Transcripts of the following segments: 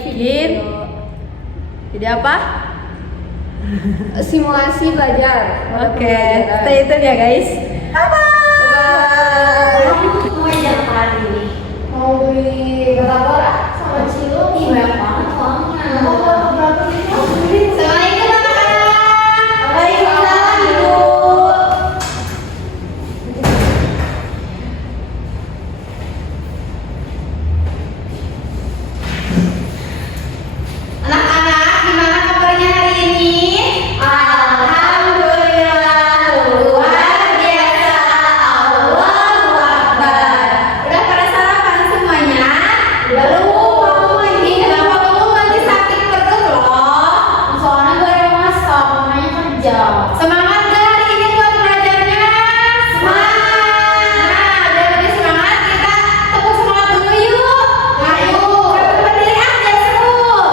bikin. Jadi apa? Simulasi belajar. Oke, stay tune ya guys. Bye. Mau ajak hari ini. Mau beli batagor sama cilok. Ih, banyak banget uangnya. Berapa nih? Assalamualaikum anak-anak. Waalaikumsalam, Ibu. Anak-anak, gimana kabarnya hari ini? Alhamdulillah, luar biasa. Allahu Akbar. Udah pada sarapan semuanya? Belum, kamu lagi. Kenapa kamu nanti sakit perut loh? Soalnya gue ada masak, makanya kerja. Semangat gak hari ini buat belajarnya? Semangat. Nah, biar lebih semangat kita tepuk semangat dulu yuk. Ayo. Berdiri aja semua.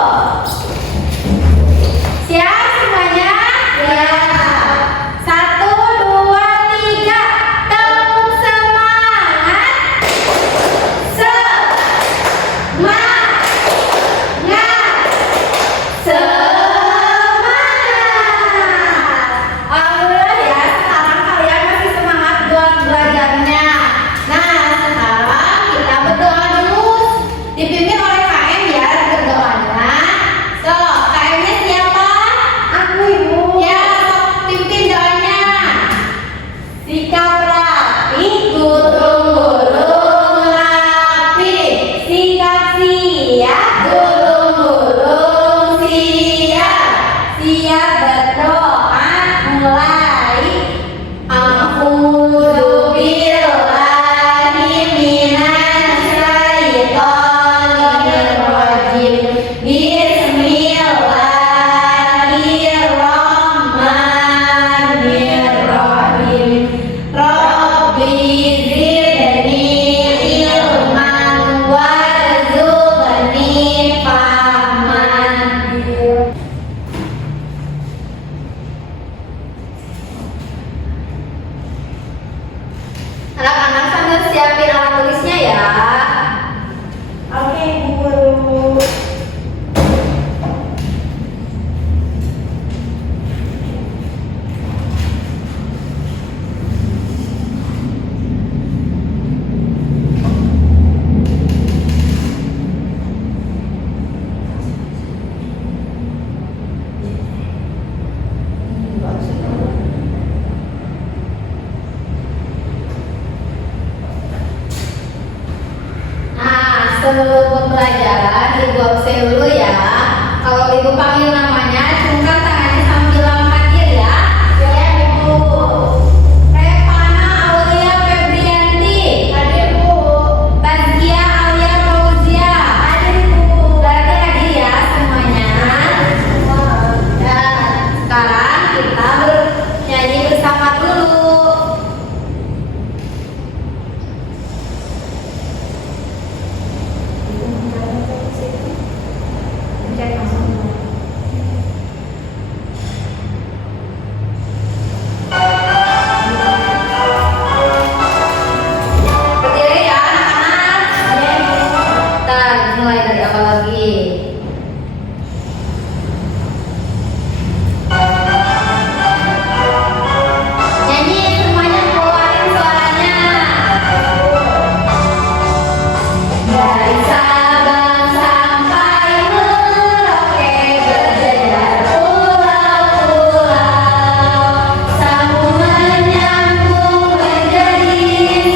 Siap semuanya? Siap. 1, 2, 3. Tepuk semangat. Semangat. Alhamdulillah ya, sekarang kalian masih semangat buat belajarnya. Nah, sekarang kita berdoa dulu. Dipimpin oleh KM ya berdoanya. So, KM-nya siapa? Aku ibu. Ya, pimpin doanya. Sikap rapi, gulung-gulung rapi. Sikap siap, gulung-gulung siap. Siap berdoa mulai. A'udzubillahi minasyaitonirrajim. Bismillahirrahmanirrahim. Rabbi zidni ilman warzuqni fahman. Anak-anak sambil siapin alat tulisnya ya. Oke, ibu guru. Nah, sebelum pembelajaran ibu absen dulu ya. Kalau ibu panggil namanya, cungkan tangannya sambil angkat hadir ya. Ya ibu. Revana Aulia Febrianti. Hadir bu. Tazkia Alia Fauzia. Hadir bu. Berarti hadir ya semuanya. Dan sekarang kita bernyanyi bersama dulu. Berdiri ya anak-anak. Kita mulai dari awal lagi. Nyanyi semuanya, keluarin suaranya. Dari Sabang sampai Merauke berjejer pulau-pulau, sambung menyambung menjadi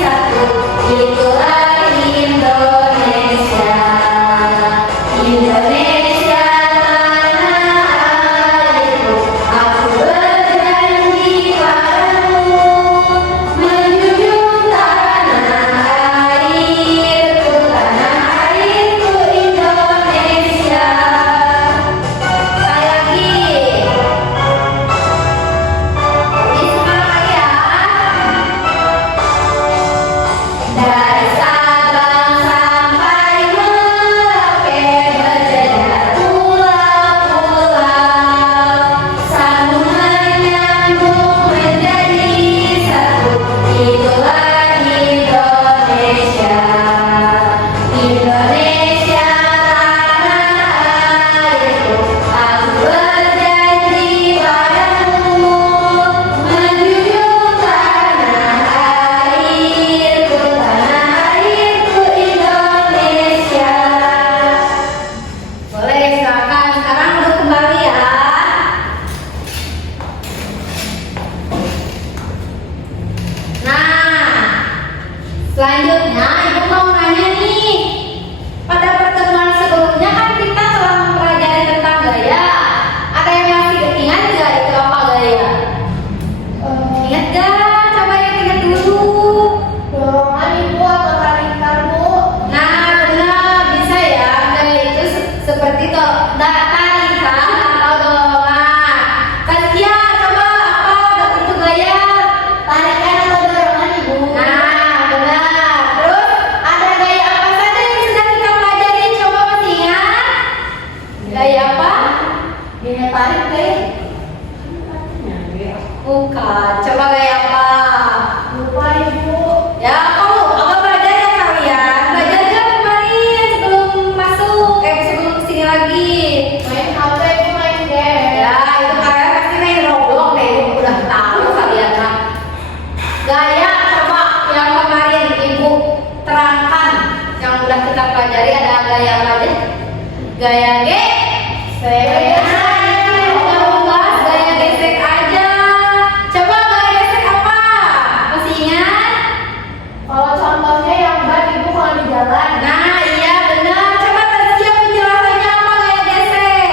satu. Itulah Indonesia. Indonesia Gaya tarik deh. Bukan. Coba gaya apa? Lupa Ibu. Ya, kamu belajar ya kalian. Belajar aja kemarin sebelum masuk, sebelum kesini lagi. Main HP Ibu, main game. Ya, itu kalian pasti main Roblox deh. Ibu udah tahu kalian mah. Gaya coba yang kemarin Ibu terangkan yang udah kita pelajari ada gaya apa aja? Gaya G. Saya Udah bahas gaya gesek aja. Coba gaya gesek apa? Masih ingat? kalau contohnya yang ban Ibu kalau di jalan. Nah, iya benar. Coba tadi penjelasannya apa gaya gesek?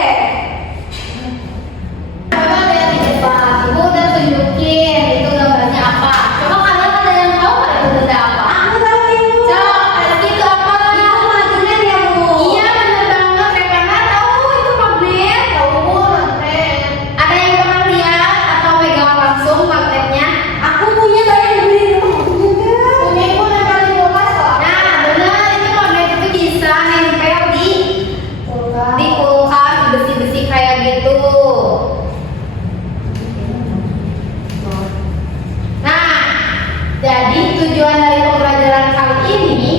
Coba lihat di depan. Ibu udah tunjukin itu gambarnya apa. Coba kalian ada yang tahu nggak itu benda apa? Aku tahu Ibu. Coba itu apa? Itu magnet ya Bu? Iya benar banget. Karena tahu itu magnet. Tahu Bu, magnet. Ada yang pernah lihat atau pegang langsung magnetnya? Aku punya gaya beli di rumah aku juga. Punya Ibu nempel di kulkas kok. Nah, benar itu magnet itu bisa nempel di Kulkas. kulkas, di besi-besi kayak gitu. Nah, jadi tujuan dari pembelajaran kali ini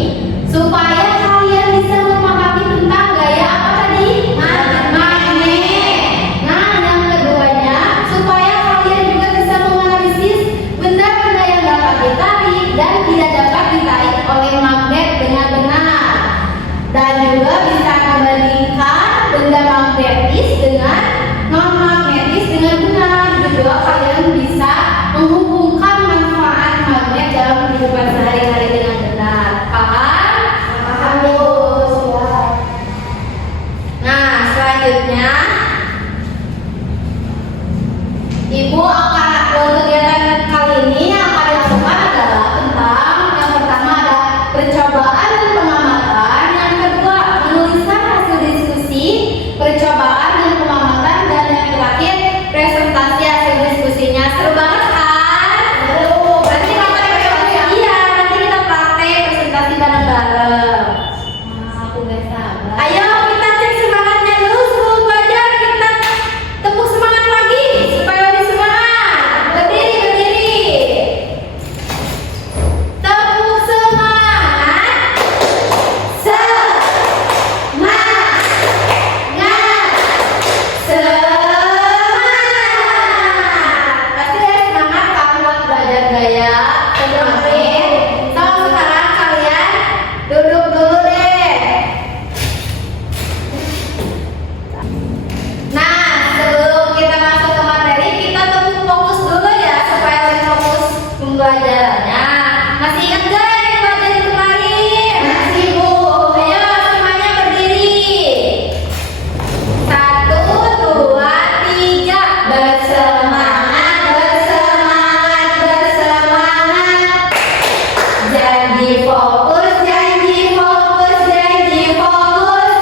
supaya kalian bisa memahami tentang gaya apa tadi? Magnet. Nah, yang keduanya supaya kalian juga bisa menganalisis benda-benda yang dapat ditarik dan tidak dapat ditarik oleh magnet dengan benar. Dan juga bisa membandingkan benda magnetis dengan non magnetis dengan benar. Juga kalian bisa menghubungkan manfaat magnet dalam kehidupan sehari-hari dengan benar. Paham? Paham Bu, sudah. Nah, selanjutnya Ibu akan kegiatan kali ini yang akan dilakukan adalah tentang yang pertama ada percobaan dan pengamatan, yang kedua menuliskan hasil diskusi, percobaan dan pengamatan, dan yang terakhir presentasi hasil diskusinya. Seru banget kan? Seru. Nanti kita presentasi, iya, nanti kita praktek presentasi bareng-bareng. Aku gak sabar. Ayo kita cek semangatnya dulu sebelum belajar. Kita tepuk semangat lagi supaya lebih semangat. Berdiri, berdiri. Tepuk semangat. Semangat. Semangat. Pasti ada semangat kamu buat belajar gaya kemarin. So, sekarang kalian duduk dulu deh. Nah, sebelum kita masuk ke materi, kita tepuk fokus dulu ya supaya lebih fokus pembelajarannya. Masih ingat gak yang dipelajari kemarin? Masih Bu. Ayo semuanya berdiri. 1, 2, 3. Bersemangat, bersemangat, bersemangat. Janji fokus, janji fokus, janji fokus.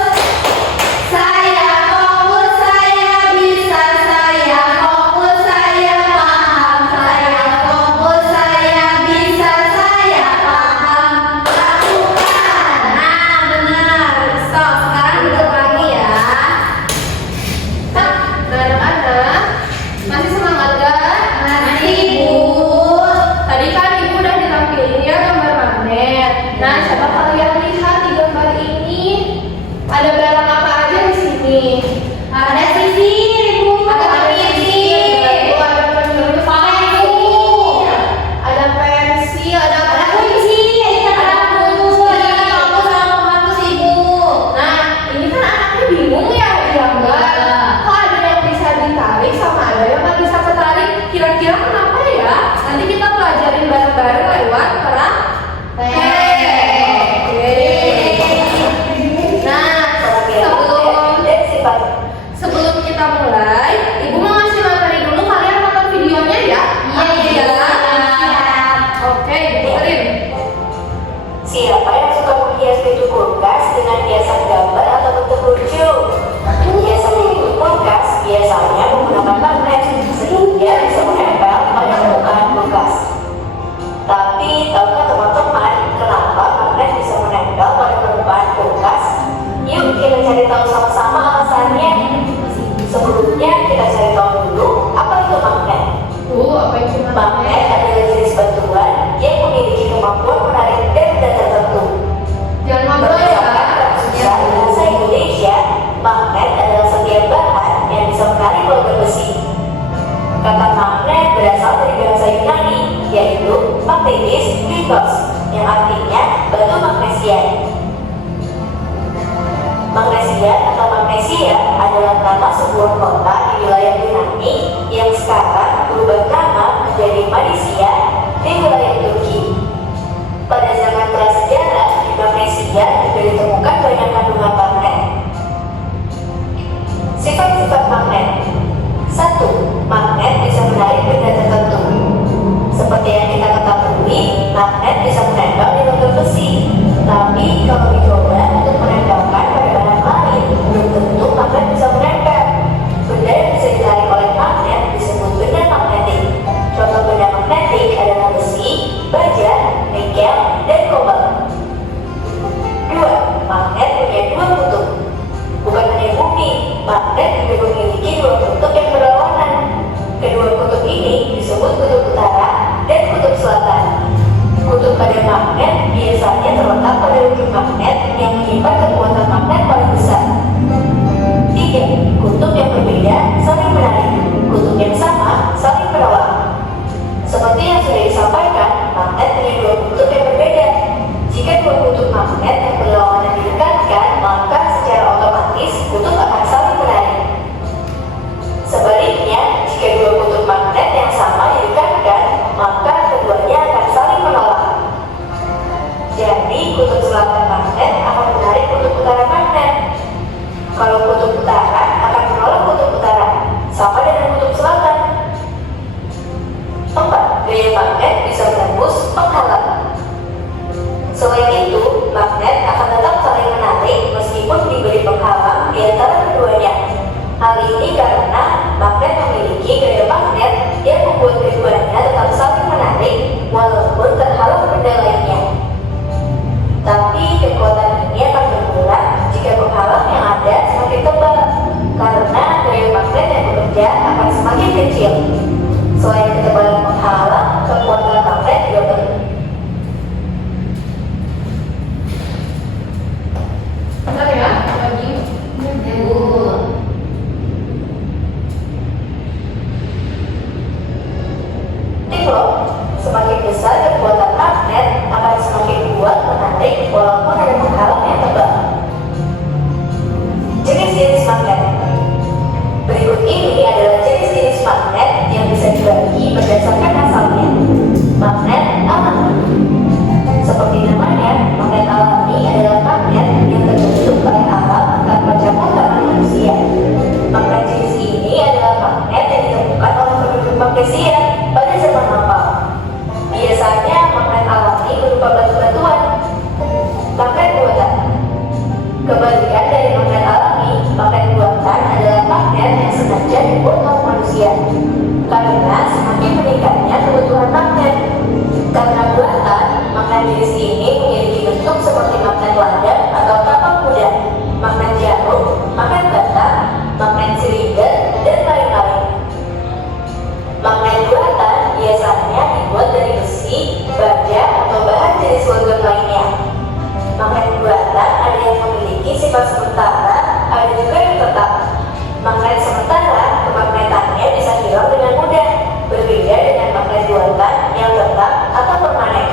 Saya fokus, saya bisa, saya fokus, saya paham, saya fokus, saya bisa, saya paham. Lakukan. Nah, benar. So, sekarang duduk lagi ya. Anak-anak, masih semangat gak? Masih Bu. Tadi kan Ibu udah ditampilin ya gambar magnet. Nah, coba kalian lihat di gambar ini ada barang apa aja di sini? Ada sisir, Bu. Ada sisir. Ada penurut Paku. ada pensil, ada Ada kunci. Ada kunci. Ada kamu sama pembantu Ibu. Nah, ini kan anaknya bingung ya gambar. Kok ada yang bisa ditarik sama ada yang nggak bisa ketarik? Kira-kira kenapa ya? Nanti kita pelajarin bareng-bareng lewat praktek. Nah, sebelum kita mulai, Ibu mau ngasih materi dulu, kalian nonton videonya ya? Iya. Oke, dengerin. Siapa yang suka menghias pintu kulkas dengan hiasan gambar atau bentuk lucu? Hiasan pintu kulkas biasanya menggunakan magnet sehingga bisa menempel pada permukaan kulkas. Tapi tahukah teman-teman kenapa magnet bisa menempel pada permukaan kulkas? Yuk kita cari tahu sama-sama alasannya. Sebelumnya magnetis Lythos, yang artinya batu magnesia. Magnesia atau Magnesia adalah nama sebuah kota di wilayah Yunani yang sekarang berubah nama menjadi Malaysia di wilayah Turki. Pada zaman prasejarah di Magnesia juga ditemukan banyak kandungan magnet. Sifat-sifat magnet. 1. Magnet bisa menarik benda tertentu. Seperti yang kita ketahui, magnet bisa menempel di logam besi. Tapi kalau dicoba untuk menempelkan pada barang lain, belum tentu magnet bisa menempel. Benda yang bisa ditarik oleh magnet disebut benda magnetik. Contoh benda magnetik adalah besi, baja, nikel, dan kobalt. 2. Magnet punya dua kutub. Bukan hanya bumi, magnet juga memiliki dua kutub yang berlawanan. Kedua kutub ini disebut kutub utara dan kutub selatan. Kutub pada magnet biasanya terletak pada ujung magnet yang menyimpan kekuatan magnet paling besar. 3. Kutub yang berbeda saling menarik, kutub yang sama saling menolak. Seperti yang sudah disampaikan, magnet punya dua kutub yang berbeda. Jika dua kutub magnet yang berlawanan didekatkan, maka secara otomatis kutub akan saling menarik. Sebaliknya, jika dua kutub magnet yang sama didekatkan, maka keduanya akan saling menolak. Jadi, kutub selatan magnet akan menarik kutub utara magnet. Kalau kutub utara akan menolak kutub utara, sama dengan kutub selatan. 4. Gaya magnet bisa menembus penghalang. Selain itu, magnet akan tetap saling menarik meskipun diberi penghalang di antara keduanya. Hal ini karena magnet memiliki gaya magnet yang membuat keduanya tetap saling menarik walaupun terhalang benda lainnya. Tapi kekuatan ini akan berkurang jika penghalang yang ada semakin tebal, karena gaya magnet yang bekerja akan semakin kecil. Selain ketebalan penghalang, kekuatan magnet juga berkurang. Bentar ya, lagi. Semakin besar kekuatan magnet akan semakin kuat menarik walaupun ada penghalang yang tebal. Jenis-jenis magnet. Berikut ini adalah jenis-jenis magnet yang bisa dibagi berdasarkan asalnya. Magnet alami. Seperti namanya, magnet alami adalah magnet yang terbentuk oleh alam tanpa campur tangan manusia. Magnet jenis ini adalah magnet yang ditemukan oleh penduduk Magnesia pada zaman lampau. Biasanya magnet alami berupa batu-batuan. Magnet buatan. Kebalikan dari magnet alami, magnet buatan adalah magnet yang sengaja dibuat oleh manusia. Karena semakin meningkatnya kebutuhan magnet. Karena buatan, magnet jenis ini memiliki bentuk seperti magnet ladang atau tapak kuda, magnet jarum, magnet bata, magnet silinder, dan lain-lain. Magnet buatan biasanya dibuat dari besi, baja, atau bahan jenis logam lainnya. Magnet buatan ada yang memiliki sifat sementara, ada juga yang tetap. Magnet sementara, kemagnetannya bisa hilang dengan mudah, berbeda dengan magnet buatan yang tetap atau permanen.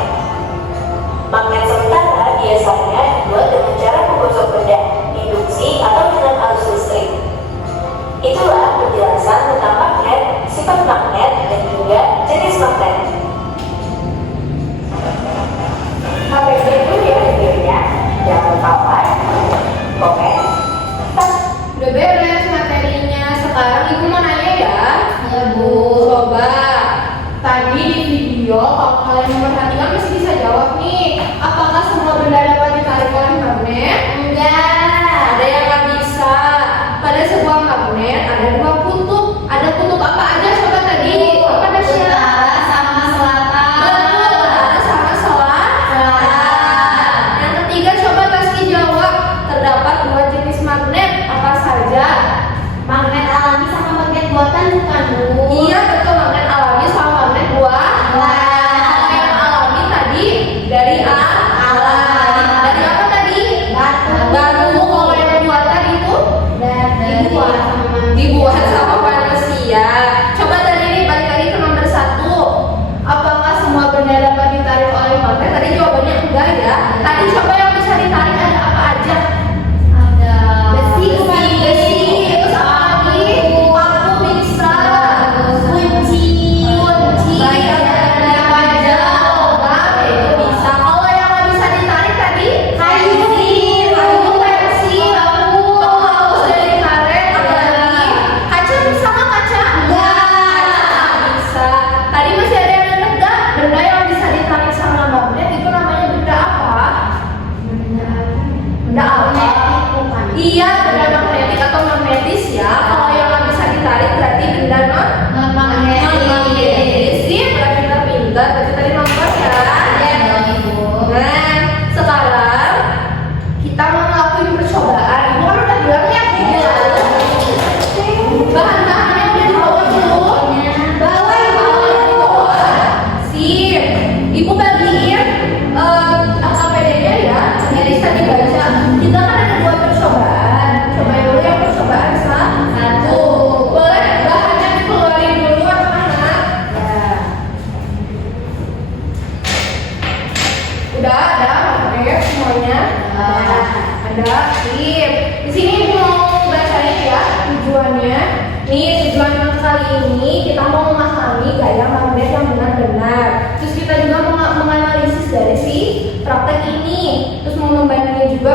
Magnet sementara biasanya dibuat dengan cara menggosok benda, induksi, atau dengan arus listrik. Itulah penjelasan tentang magnet, sifat magnet, dan juga jenis magnet. Sampai dulu ya videonya. Jangan lupa like, komen, tag. Udah beres materinya. Sekarang ibu mau nanya ya. Ya Bu. Coba. Tadi di video, kalau kalian memperhatikan masih bisa jawab nih. Apakah semua benda dapat ditarik oleh magnet? Enggak. Ada yang nggak bisa. Pada sebuah magnet ada dua kutub. Ada kutub apa aja coba tadi? Apa Nasya? Utara sama selatan. Betul, utara sama selatan. Yang ketiga coba Taski jawab. Terdapat dua jenis magnet apa saja? Magnet alami sama magnet buatan bukan Bu? Iya betul, magnet alami sama magnet buatan. Magnet alami tadi dari alam. Dari apa tadi? Batu. Batu. Kalau yang buatan itu dibuat sama manusia. Coba tadi nih balik lagi ke nomor 1. Apakah semua benda dapat ditarik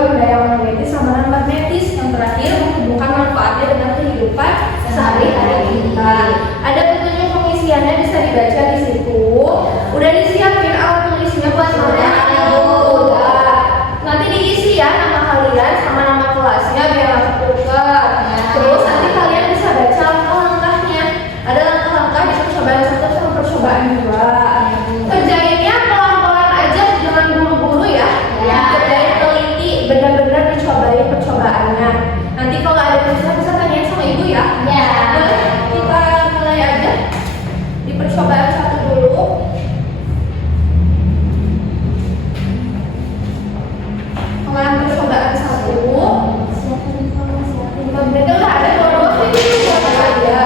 benda yang magnetis sama non magnetis. Yang terakhir menghubungkan manfaatnya dengan kehidupan sehari-hari kita. Ada petunjuk pengisiannya bisa dibaca di situ. Udah disiapin alat tulisnya buat kalian? Udah. Nanti diisi ya nama kalian sama nama kelasnya biar langsung tuker. Terus nanti kalian bisa baca langkah-langkahnya. Ada langkah-langkah di percobaan 1 sama percobaan 2. Kerjainnya pelan-pelan aja, jangan buru-buru ya. Kerjain teliti, benar-benar dicobain percobaannya. Nanti kalau ada bisa tanyain sama ibu ya. Boleh kita mulai aja di percobaan 1 dulu. Pengulangan percobaan 1. Berarti udah ada dua-dua sih aja.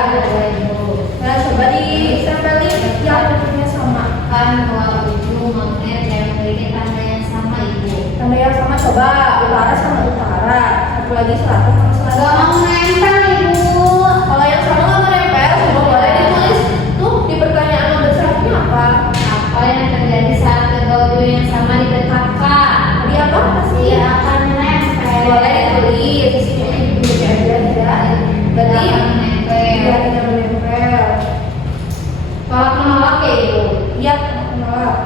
Nah, coba ditempelin yang bentuknya sama. Kan dua ujung magnet yang memiliki tanda yang sama ibu. Tanda yang sama, coba utara sama utara. Satu lagi selatan sama selatan. Gak mau nempel ibu. Kalau yang sama nggak mau nempel, coba boleh ditulis tuh di pertanyaan nomor selanjutnya apa? Apa yang terjadi saat kedua ujung yang sama didekatkan? Tadi apa? Pasti Dia akan menempel. boleh ditulis di sini ditulis aja ya. Berarti Dia akan menempel. dia tidak menempel. Kalau menolak ya ibu. Iya, menolak.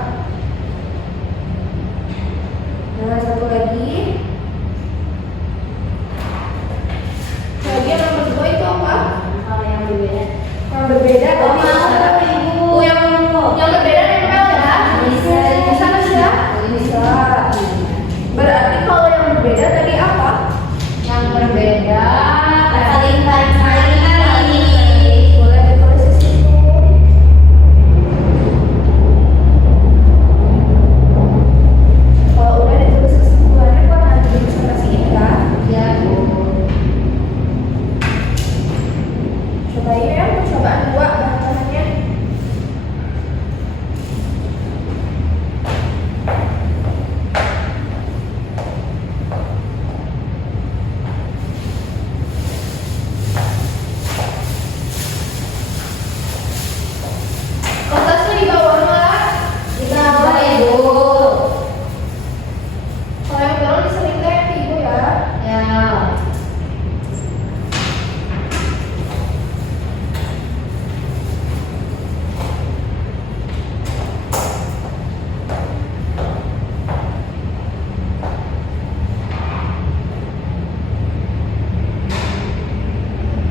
Nah, satu lagi. Lagi yang nomor 2 itu apa? Kalau yang berbeda. Yang berbeda. Oh, mau ibu. Yang berbeda nempel ya? Bisa. Bisa nggak sih ya? Bisa. Berarti kalau yang berbeda tadi apa? Yang berbeda. Saling. Boleh ditulis di situ. Kalau udah ditulis kesimpulannya buat nanti di presentasiin ya. Ya bu. Cobain ya percobaan 2 bahan-bahannya. Kertasnya di bawah nggak? Di bawah ibu. Kalau yang dorong diselipin ibu ya. Ya.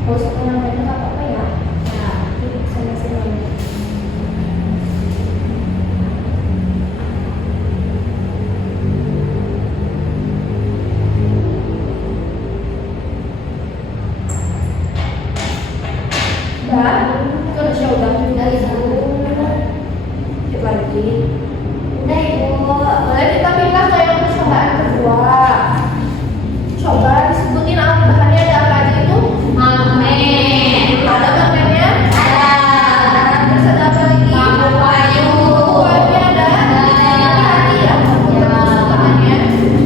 Kalau suka namanya nggak apa-apa ya. Ya. Jadi sana sini. Udah, itu udah Udah ibu. Coba lagi. Udah ibu. Boleh kita pindah ke yang percobaan kedua. Coba disebutin alat bahannya ada apa aja itu? Magnet. Ada magnetnya? Ada. Terus ada apa lagi? Lampu payung. Pokoknya ada. Hati ya. Bahannya.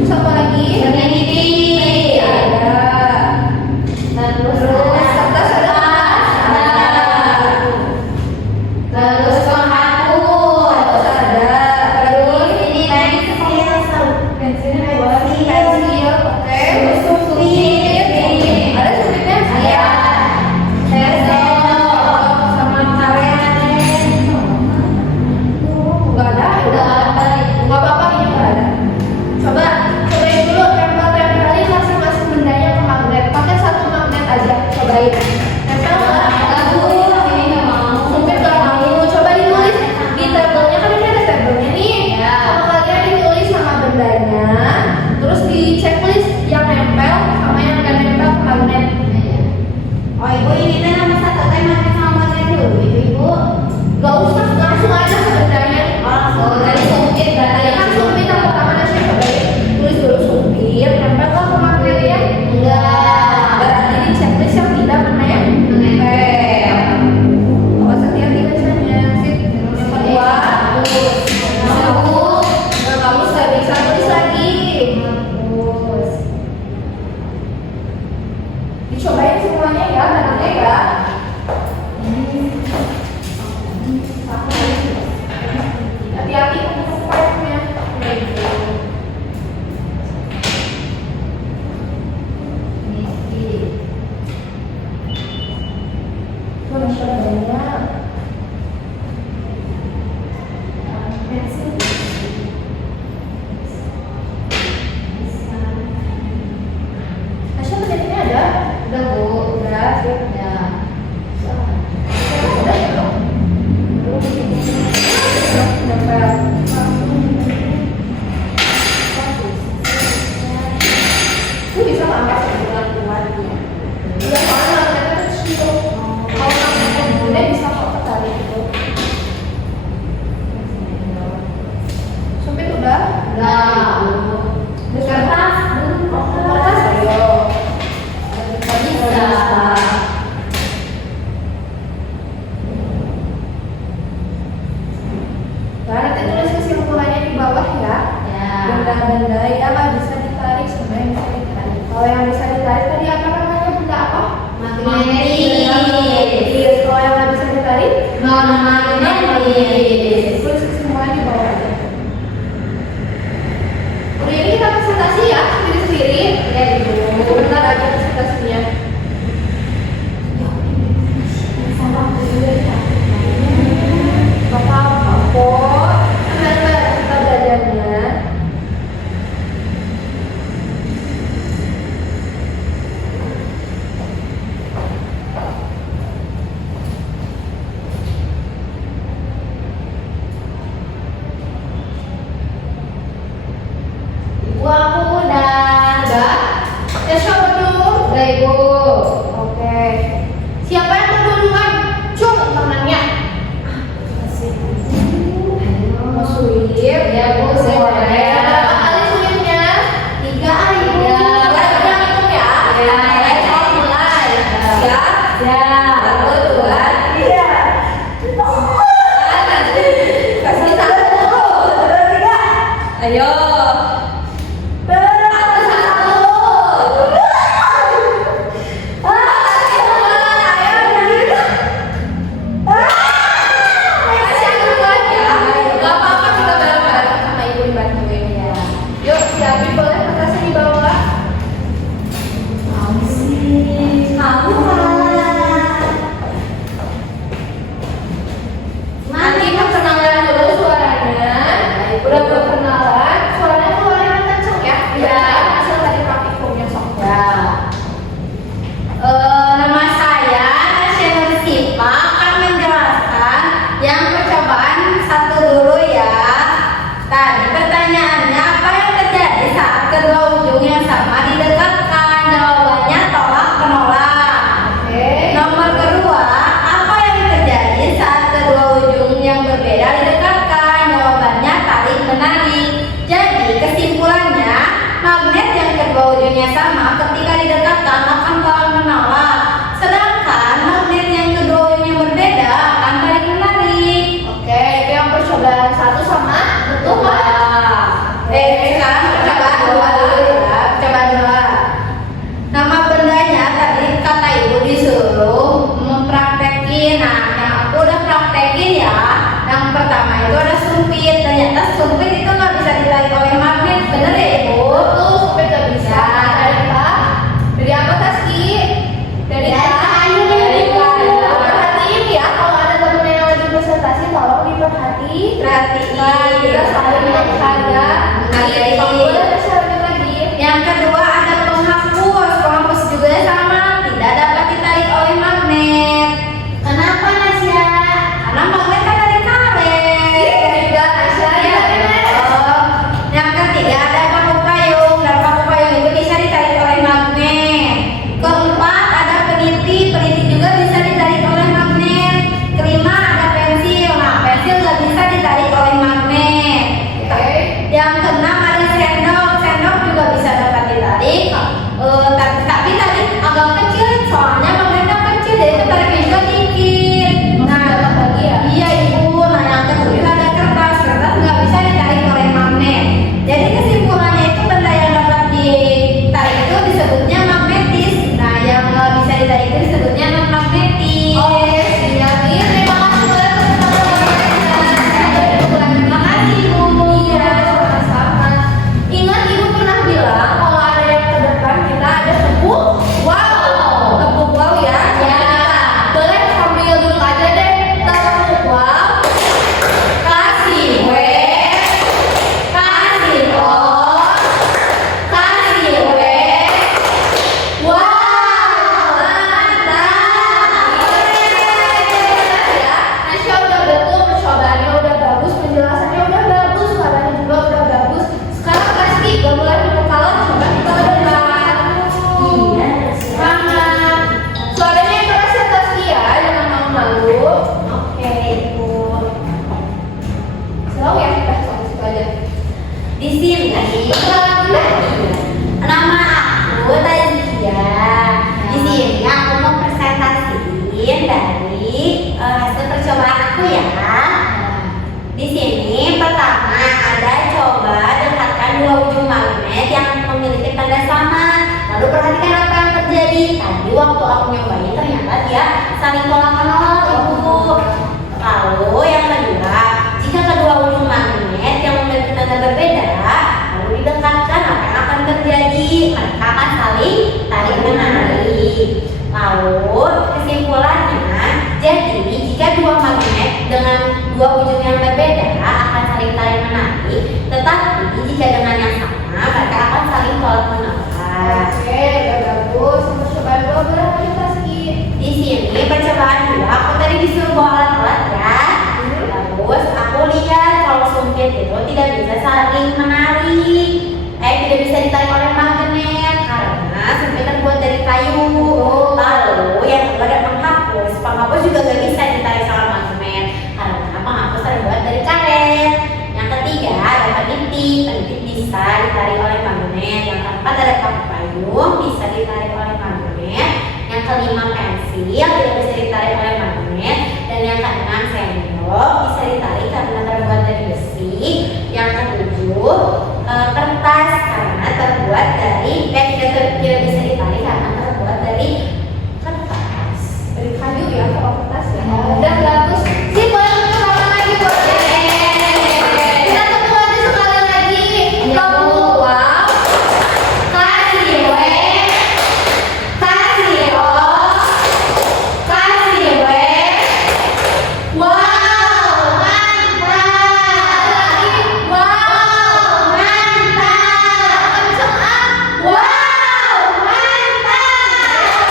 Satu lagi. Ini. Ada. Terus Kertas ada. Terus penghapus. Terus ada. Terus ini pensil. Pensilnya warna Pensil. Oke. Terus sumpit. Ada sumpitnya? Ada. Sensor sama karet. Nggak ada. Udah ada ibu. Nggak apa-apa ini nggak ada. Cobain dulu tempelin masing-masing bendanya ke magnet. Pakai satu magnet aja. Cobain. Tempel nggak? Bagus. Ini nggak mau. Mungkin nggak mau. Coba ditulis di tabelnya kan ini ada tabelnya nih. Ya. Sama kalian ditulis sama bendanya. Terus di checklist yang nempel sama yang nggak nempel ke magnet. Oh ibu ini teh nomor 1 teh magnet sama magnet dulu ibu. Gak usah langsung aja ke bendanya. Oh dari sumpit berarti Ya kan sumpit yang pertama nasi cobain. Tulis dulu sumpit. Nempel ke magnetnya. Enggak. Berarti di checklist yang tidak menempel. Awas hati-hati bacanya. Sip. Yang kedua. Bagus. Nah, kamu sudah bisa tulis lagi. Bagus. Dicobain semuanya ya, nanti ya. Hati-hati untuk spike-nya. Tulis semua di bawah aja. Udah ini kita presentasi ya, sendiri-sendiri. Ya dulu, bentar aja presentasinya. Gak apa-apa kok. Benar-benar kita belajarnya. Ibu aku udah. Ya siapa dulu? Udah ibu. Oke. Siapa yang mau duluan? Cung tangannya. Mau sulit? Ya bu, saya boleh. Berapa kali sulitnya? 3 ibu. Kita hitung ya. Ya. Ayo mulai. Siap? Ya. 1, 2, 3. Kasih satu. Ayo. Udah berkenalan, suaranya keluar yang kenceng ya. Biar hasil dari praktikumnya sok. Ya. Nama saya Nasya Nur Sipa akan menjelaskan yang percobaan 1 dulu ya. Tadi pertanyaannya, apa yang terjadi saat kedua ujung yang sama didekatkan? Jawabannya tolak menolak. Oke. Nomor kedua, apa yang terjadi saat kedua ujung yang berbeda didekatkan? Jawabannya tarik menarik. Jadi kesimpulannya, magnet yang kedua ujungnya sama ketika didekatkan akan tolak menolak. Sedangkan magnet yang kedua ujungnya berbeda akan tarik menarik. Oke, itu yang percobaan 1 sama betul Pak? Sekarang percobaan 2 dulu ya. Percobaan 2. Nama bendanya tadi kata ibu disuruh mempraktekin. Nah, yang aku udah praktekin ya. Yang pertama itu ada sumpit. Ternyata sumpit itu nggak bisa ditarik oleh magnet, bener ya ibu? Betul, supaya gak bisa. Dari apa? Dari apa Taski? Dari kayu. Dari kayu. Perhatiin ya, kalau ada temen yang lagi presentasi, tolong diperhatiin. Perhatiin. Kita saling menjaga. Oke. Boleh sharing lagi. Yang kedua ada penghapus. Penghapus juga sama, tidak dapat ditarik oleh magnet. Kenapa Nasya? Karena magnet kan dari karet. Juga Aisyah ya. Yang ketiga ada paku payung. Dan paku payung itu bisa ditarik oleh magnet. Keempat ada peniti. Peniti juga bisa ditarik oleh magnet. Kelima ada pensil. Nah, pensil nggak bisa ditarik oleh magnet. Oke. Yang keenam ada sendok. Sendok juga bisa dapat ditarik. Tapi tadi agak kecil, soalnya magnetnya kecil, jadi itu tariknya juga dikit. Nah, lagi ya? iya ibu. Nah, yang ketujuh ada kertas. Kertas nggak bisa ditarik oleh magnet. Jadi kesimpulannya itu benda yang dapat ditarik itu disebutnya magnetis. Nah, yang nggak bisa ditarik itu disebutnya non magnetis. Oke, siap. Terima kasih banyak Terima kasih ibu. Iya, sama-sama. Ingat ibu pernah bilang kalau ada yang ke depan kita ada tepuk wow. Tepuk wow ya. Ya. Boleh sambil duduk aja deh. Tepuk wow. Kasih W, kasih O, kasih W. Wow. Nasya udah betul, percobaannya udah bagus, penjelasannya udah bagus, suaranya juga udah bagus. Sekarang Taski udah mulai berkepala, coba kita ke depan. Iya. Semangat. Suaranya yang keras ya Taski ya, jangan malu-malu. Oke ibu. Selalu ya, kita sampai situ aja. Di sini Perkenalan dulu. nama aku Tazia. Di sini aku mau presentasiin dari hasil percobaan aku ya. Di sini pertama ada coba dekatkan 2 ujung magnet yang memiliki tanda sama. Lalu perhatikan apa yang terjadi. Tadi waktu aku nyobain ternyata dia saling tolak menolak ibu. Lalu yang kedua berbeda lalu didekatkan, apa yang akan terjadi? Mereka akan saling tarik menarik. Lalu kesimpulannya, jadi jika dua magnet dengan dua ujung yang berbeda akan saling tarik menarik, tetapi jika dengan yang sama mereka akan saling tolak menolak. Oke, bagus. Percobaan dua berapa nih Taski? Di sini percobaan dua, aku tadi disuruh bawa alat-alat ya. Terus aku lihat kalau sumpit itu tidak bisa saling menarik, tidak bisa ditarik oleh magnet karena sumpit terbuat dari kayu. Lalu yang kedua ada penghapus. Penghapus juga gak bisa ditarik sama magnet karena penghapus terbuat dari karet. Yang ketiga ada penitip. Penitip bisa ditarik oleh magnet. Yang keempat ada payung, bisa ditarik oleh magnet. Yang kelima pensil, tidak bisa ditarik oleh magnet. Dan yang keenam sendok, bisa ditarik karena terbuat dari besi. Yang ketujuh kertas karena terbuat dari tidak bisa ditarik karena terbuat dari kertas. Dari kayu ya, kalau kertas ya. Udah bagus. Sih boleh ketemu lagi boleh. Kita ketemu aja sekali lagi. Kamu wow. Kasih we. Kasih o. Kasih we. Wow, mantap. Lagi wow, mantap. Kenceng ah. Wow, mantap.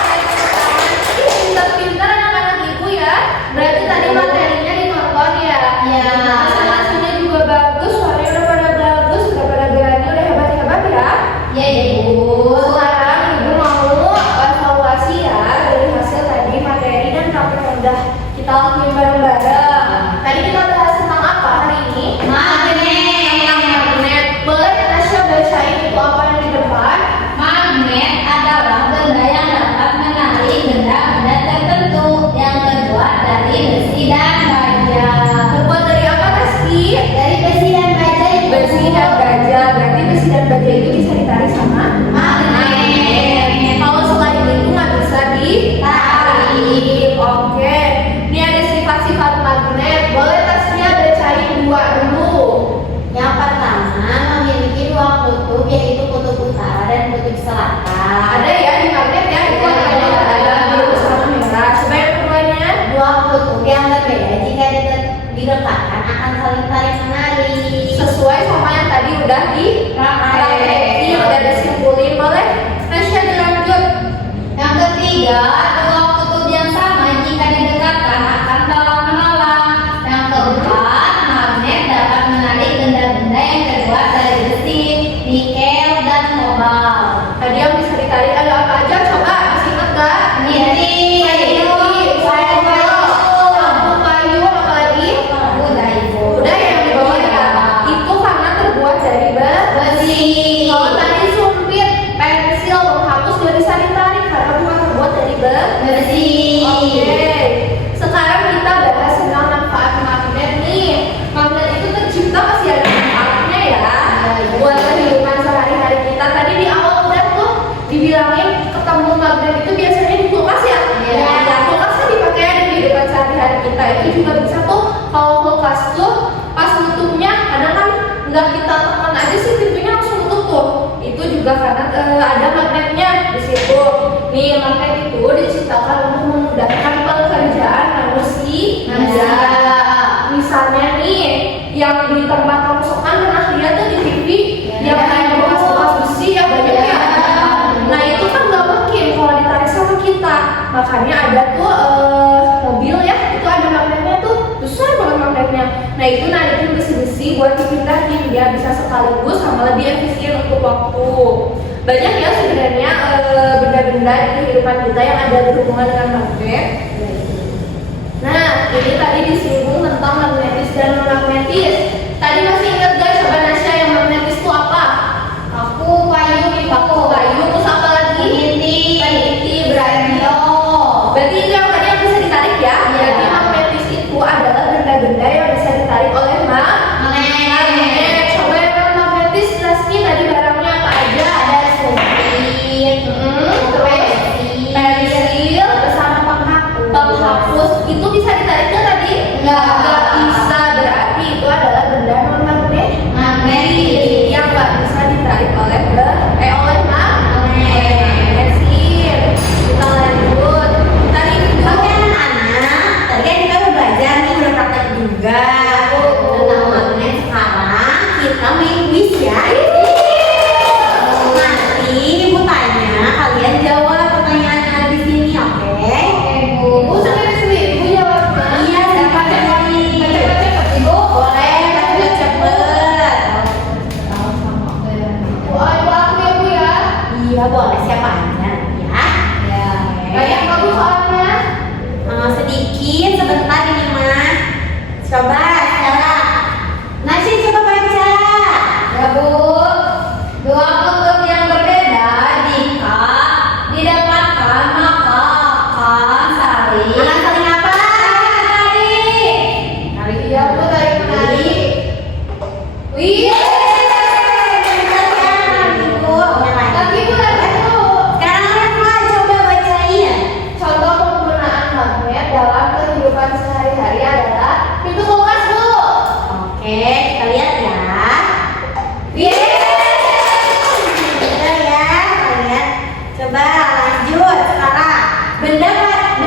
Pintar-pintar anak-anak ibu ya. Berarti tadi materinya ditonton ya. Iya. Presentasinya juga bagus, suaranya udah pada bagus, udah pada berani, udah hebat-hebat ya. Ya Ibu. Sekarang ibu mau evaluasi ya dari hasil tadi materi dan praktek yang udah kita lakuin bareng-bareng. Tadi kita bahas tentang apa hari ini? Magnet. Boleh Tasya bacain itu apa yang di depan? Magnet adalah benda yang dapat menarik benda-benda tertentu yang terbuat dari besi dan baja. Terbuat dari apa Taski? Dari besi dan baja Ibu. Besi dan baja. Berarti besi dan baja itu bisa ditarik sama magnet. Kalau selain itu nggak bisa ditarik. Oke. Ini ada sifat-sifat magnet. Boleh Tasya bacain dua dulu. Yang pertama memiliki dua kutub yaitu kutub utara dan kutub selatan. Ada ya di magnet ya. Itu ada biru sama merah. Coba yang keduanya. Dua kutub yang berbeda jika didekatkan akan saling tarik menarik. Sesuai sama yang tadi udah Praktekin. udah disimpulin. Boleh Tasya dilanjut. Yang ketiga, dua kutub yang sama jika didekatkan akan tolak menolak. Yang keempat, magnet dapat menarik benda-benda yang terbuat dari besi, nikel, dan kobalt. Tadi yang bisa ditarik ada apa aja? Coba masih ingat gak? Niti, Kayu, apa lagi? udah Ibu. Udah yang di bawah ya. Itu karena terbuat dari Besi. Kalau tadi sumpit, pensil, penghapus gak bisa ditarik karena bukan terbuat dari Besi. Oke. Sekarang kita bahas tentang manfaat magnet nih. Magnet itu tercipta pasti ada manfaatnya ya. Buat kehidupan sehari-hari kita. Tadi di awal udah tuh dibilangin ketemu magnet itu biasanya di kulkas ya. Iya. Ya, kulkas kan dipakai di kehidupan sehari-hari kita. Itu juga bisa tuh kalau kulkas tuh pas nutupnya kadang kan nggak kita tekan aja sih pintunya langsung tutup. Itu juga karena ada magnetnya di situ. Nih magnet itu diciptakan untuk memudahkan pekerjaan manusia. Misalnya nih yang di tempat kamu kan pernah lihat tuh di TV yang kayak bekas-bekas besi ya banyak ya. Nah itu kan nggak mungkin kalau ditarik sama kita. Makanya ada tuh mobil ya itu ada magnetnya tuh besar banget magnetnya. Nah itu narikin besi-besi buat dipindahin dia bisa sekaligus sama lebih efisien untuk waktu. Banyak ya sebenarnya benda-benda di kehidupan kita yang ada berhubungan dengan magnet. Nah, ini tadi disinggung tentang magnetis dan non magnetis. Tadi masih ingat guys, coba Nasya yang magnetis itu apa? Aku payung Ibu. Kayu, terus apa lagi? Peniti, radio. Berarti itu yang tadi yang bisa ditarik ya? Iya. Jadi magnetis itu adalah benda-benda yang bisa ditarik oleh magnet. Coba yang non magnetis, Lasmi tadi barangnya apa aja? Ada sumpit, Terus pensil, pensil, terus sama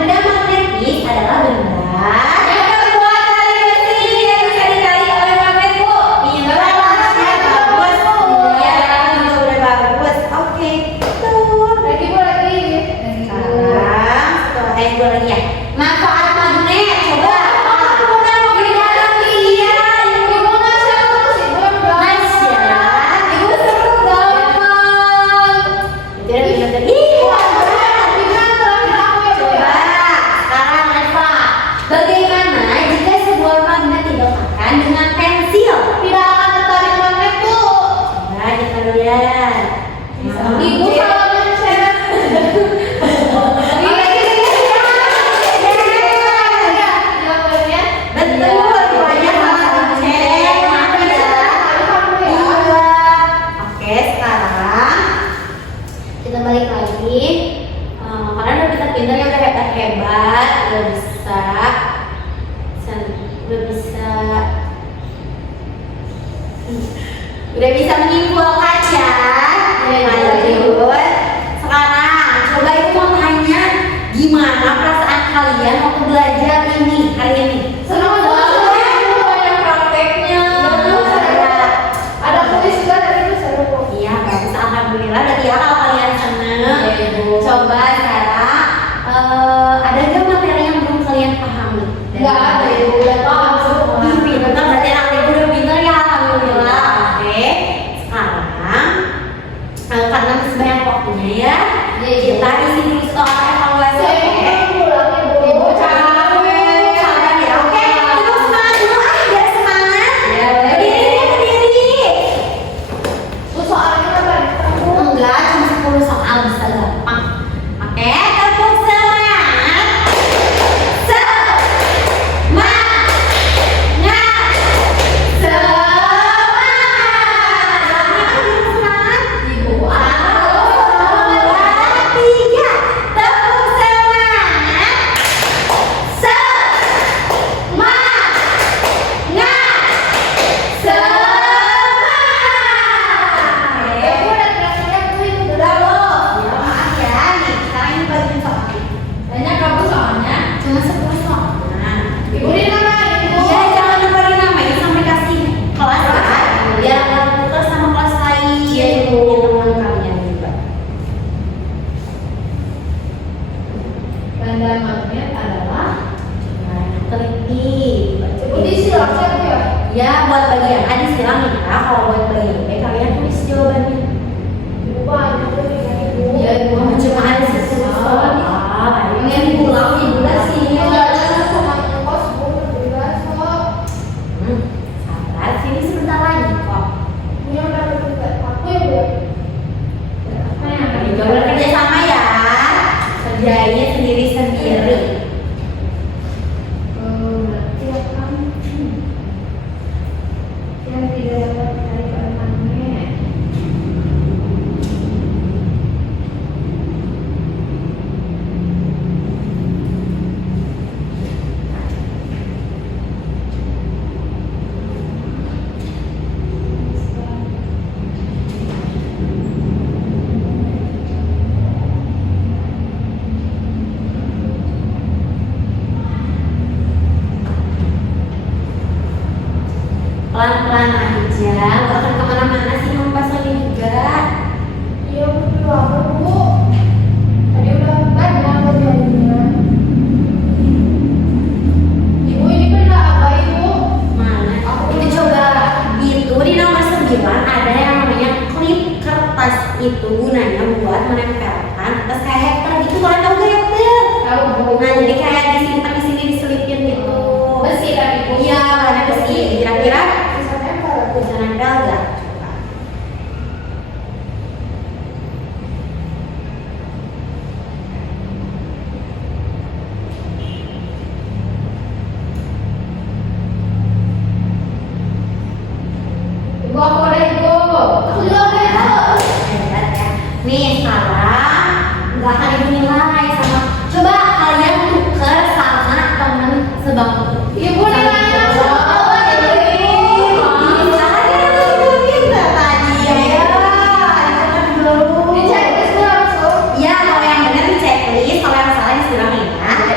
benda magnetis adalah benda yang terbuat dari besi yang bisa ditarik oleh magnet, Bu. Pintar ya, bagus. Ya, udah bagus. Oke, betul. Lagi Bu, lagi. Sekarang setelah dua lagi ya. Manfaat magnet, coba. Aku udah mau di dalam iya. Ibu nggak seru sih, Bu. Nice ya. Ibu seru gampang. Itu udah pintar tadi. Coba sekarang Eva, bagaimana jika sebuah magnet didekatkan dengan pensil? Tidak akan tertarik magnet, Bu. Coba kita lihat. Ibu salah mencet. Betul, pokoknya salah mencet. Maaf ya. Iya. Oke, sekarang kita balik lagi. Kalian udah pintar-pintar ya, udah hebat-hebat, udah bisa menyimpulkan ya. Lanjut. Sekarang coba ibu mau tanya, gimana perasaan kalian waktu belajar ini hari ini? Senang banget, Bu. Banyak prakteknya. Ada kuis juga dari Bu, seru kok. Iya, bagus. Alhamdulillah. Berarti ya kalau kalian senang. Iya, Bu. Coba sekarang ada nggak materi yang belum kalian pahami? Nggak ada, Ibu. Udah paham semua. Ih, pintar, berarti anak ibu udah pintar ya, alhamdulillah. Oke, sekarang karena masih banyak waktunya ya, kita isi dulu soal evaluasi. Oke? Ibu capek, sabar ya. Oke, terus semangat dulu, biar semangat. Ya, Berdiri. Bu, soalnya apa? Enggak, cuma 10 soal bisa gampang. Oke, tepuk semangat. Semangat. Semangat. Ibu. 1, 2, 3. Tepuk semangat. Semangat. Ibu udah teriak-teriak, Bu. Ibu udah Ya, maaf ya, nih sekarang ini bagian soal. banyak kamu soalnya. Cuma 10 soal. Nah, Ibu dinamain, Bu. iya, jangan lupa dinamain sampai kasih kelas kan, biar nggak putus sama kelas lain. Iya, Ibu. Teman kalian juga. Benda magnet adalah Nah, teliti. Bu, disilang saya, Bu, ya? Ya, buat bagian A disilang ya. Kalau buat bagian B kalian tulis jawabannya. Ibu banyak tuh dengan Ibu. Iya, Ibu. Cuma ada 10 soal. Pengen pulang Ibu lah sih. Enggak ada sama ongkos, Bu. Bebas kok. Sabar, sini sebentar lagi kok. Ini udah berdebat. Aku ya, Bu. Juga bekerja sama ya. Kerjainnya sendiri-sendiri. Berarti akan yang tidak dapat ditarik oleh magnet. Pelan-pelan aja, gak akan kemana-mana sih kamu pas lagi juga. Iya, Bu. Lama, Bu. Tadi udah banyak kerjanya. Ibu, ini benda apa, Ibu? Mana? Itu coba itu di nomor 9 ada yang namanya klip kertas. Itu gunanya buat menempelkan kertas kayak hefter gitu. Kalian tahu gak hefter? Tahu, Bu. Nah, jadi kayak disimpan di sini diselipin gitu. Besi kan, Ibu? Iya, bahannya besi. Kira-kira Bisa nempel, Bu. bisa nempel gak? Coba.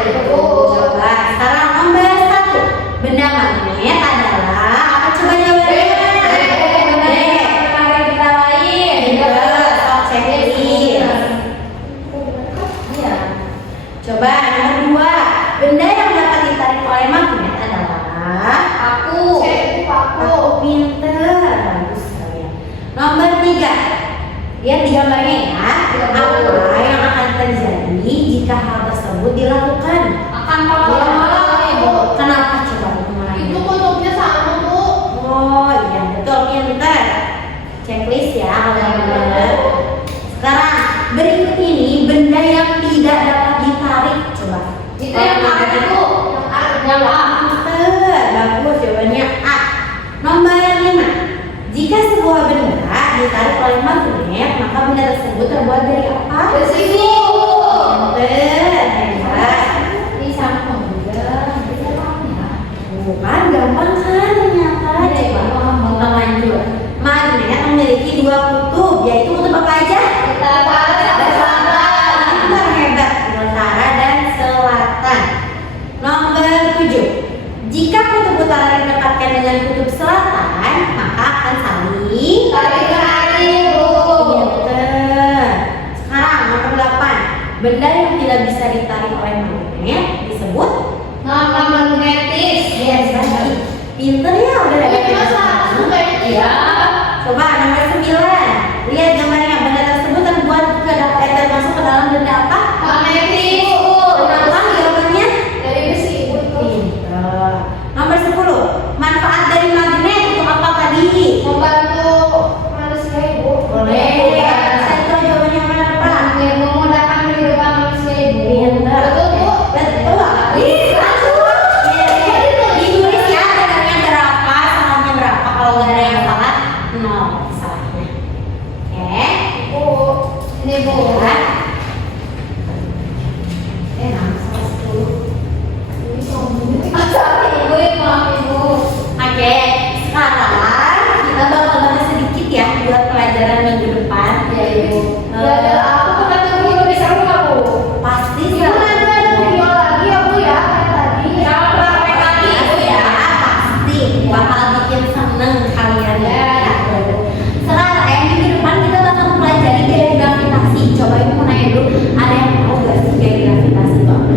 Coba sekarang nomor 1. Benda magnet adalah apa? Coba jawabannya. Mari kita lain. Sok checklist. Iya. Coba nomor 2. Benda yang dapat ditarik oleh magnet adalah Aku. aku. Pinter. Bagus kalian. Nomor 3. Lihat di gambarnya ya. Apa yang akan terjadi jika hal tersebut dilakukan? Akan malam-malam ibu. Kenapa coba kemana? Itu kutubnya sama bu. Oh iya betul, pinter. Checklist ya kalau yang benar. Sekarang berikut ini benda yang tidak dapat ditarik. Coba. Itu yang mana itu? Yang A. Pinter. Bagus jawabannya A. Nomor 5. Jika sebuah benda ditarik oleh magnet, maka benda tersebut terbuat dari apa? Besi. Pinter. Hebat. Ini sama juga. Bukan gampang kan ternyata. Coba lanjut. Magnet memiliki 2 kutub, yaitu kutub apa aja? Utara dan selatan. Pintar, hebat. Utara dan selatan. Nomor 7. Jika kutub utara didekatkan dengan kutub selatan, maka akan saling Tarik-tarik bu. Pinter. Sekarang nomor 8. Benda yang tidak bisa ditarik oleh magnet disebut Nama magnetis. yes, baik. Pinter ya, udah dapat Ini masa suka itu ya. Coba nomor 9. Lihat gambarnya, benda tersebut termasuk ke dalam benda apa? Magnetis bu. Kenapa jawabannya? Dari besi bu. Pinter. Nomor 10. Manfaat dari magnet untuk apa tadi? Membantu manusia ibu. Boleh. Saya tahu jawabannya apa? Memudahkan kehidupan manusia ibu. Pinter. Betul bu. Betul. Ditulis ya benernya berapa, salahnya berapa. Kalau nggak ada yang salah, 0 salahnya. Oke. Bu. Ini bu. Ya. Salah 10. Sorry ibu, maaf ibu. Oke, sekarang kita bakal bahas sedikit ya buat pelajaran minggu depan. Ya ibu. Belajar aku kan ibu bisa nggak bu? Pasti Iya, ada video lagi ya bu ya kayak tadi. Jangan praktek lagi ibu ya. pasti bakal bikin seneng kalian ya. Ya. Sekarang minggu depan kita bakal mempelajari gaya gravitasi. Coba ibu mau nanya dulu, ada yang tahu gak sih gaya gravitasi itu apa?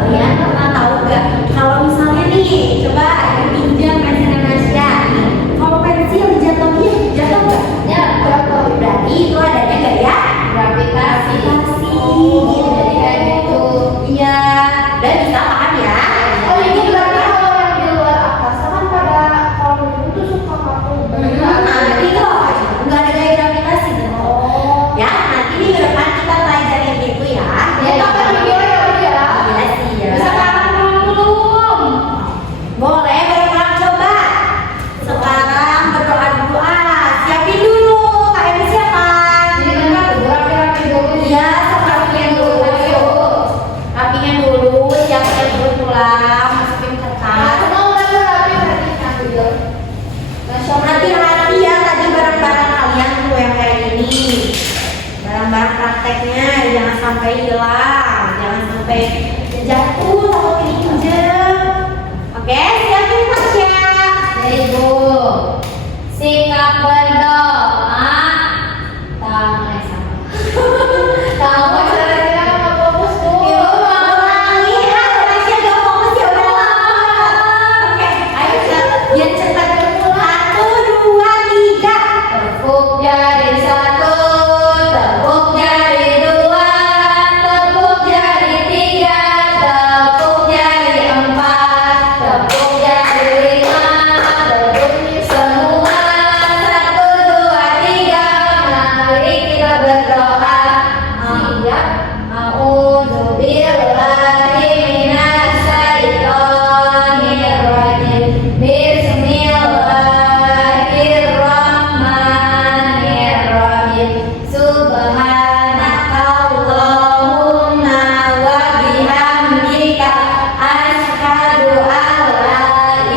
Kalian pernah tahu gak? Kalau misalnya nih, coba ada pinjam pensil Indonesia. Kalau pensil jatuhnya jatuh gak? Ya, jatuh. Berarti itu adanya gaya Gravitasi. gitu. Jadi kayak gitu. Iya, dan bisa paham ya. Oh ini berarti kalau yang di luar angkasa kan pada kalau itu tuh suka kaku. Nah, itu nggak ada gaya gravitasi gitu. Oh. Ya, nanti minggu depan kita pelajarin itu ya. Ya kita kan video ya bu ya. Iya sih ya. Bisa kangen belum? Boleh berperan coba. Sekarang berdoa dulu siapin dulu. Kalian siapkan. Jadi kan rapi-rapi dulu. Iya, rapiin dulu. Rapiin dulu, siapin dulu pulang, masukin ke tas. Aku mau rapi tadi ambil. Hati-hati ya tadi barang-barang kalian tuh yang kayak ini. Barang-barang prakteknya jangan sampai hilang, jangan sampai jatuh atau keinjek. Oke, siapin Tasya. Ibu, sikap berdoa. Tangan sama. Tangan saya nggak fokus bu. Ibu mau ulangi Tasya gak fokus ya udah lama. Oke, ayo biar cepat. 1, 2, 3. Tepuk jari 1, tepuk jari 2, tepuk jari 3, tepuk jari 4, tepuk jari 5, tepuk semua 1, 2, 3. Mari kita berdoa. Siap? A'udzubillahi minasyaitonirrajim. Bismillahirrahmanirrahim. Subhanakallahumma wa bihamdika asyhadu an la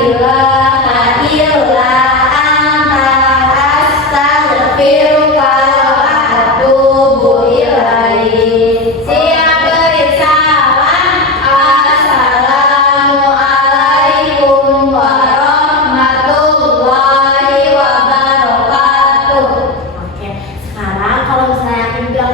ilaha illa anta astaghfiruka wa atubu ilaik. Siap? yang bilang